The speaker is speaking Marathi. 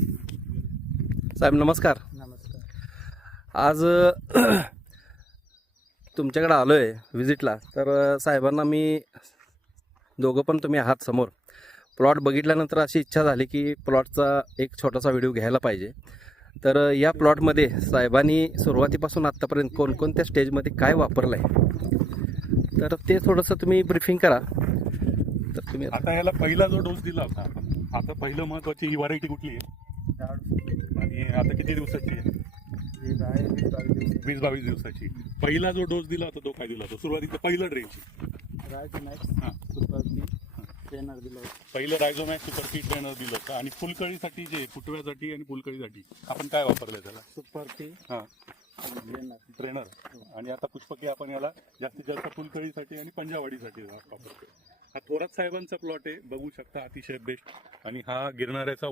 साहेब नमस्कार. नमस्कार. आज तुमच्याकडे आलो आहे विजिटला. तर साहेबांना मी दोघं पण तुम्ही आहात समोर. प्लॉट बघितल्यानंतर अशी इच्छा झाली की प्लॉटचा एक छोटासा व्हिडिओ घ्यायला पाहिजे. तर या प्लॉटमध्ये साहेबांनी सुरुवातीपासून आत्तापर्यंत कोणकोणत्या स्टेजमध्ये काय वापरलं आहे तर ते थोडंसं तुम्ही ब्रीफिंग करा. तर तुम्ही आता याला पहिला जो डोस दिला होता आपण, आता पहिलं महत्वाची ही व्हरायटी कुठली आहे आणि आता किती दिवसाची आहे? 20-22 दिवसाची. पहिला जो डोस दिला होता तो काय दिला होता सुरुवातीला? पहिलं ड्रेनची ट्रेनर दिलं पहिलं रायझोमॅक्स सुपर टी ट्रेनर दिलं होतं. आणि फुलकळीसाठी जे फुटव्यासाठी आणि फुलकळीसाठी आपण काय वापरलं त्याला? सुपर टी हां ट्रेनर. ट्रेनर. आणि आता पुष्पकी आपण याला जास्तीत जास्त फुलकळीसाठी आणि पंजावाडीसाठी वापरतो. हा थोरात साहेबांचा प्लॉट आहे, बघू शकता, अतिशय बेस्ट. आणि हा गिरणाऱ्याचा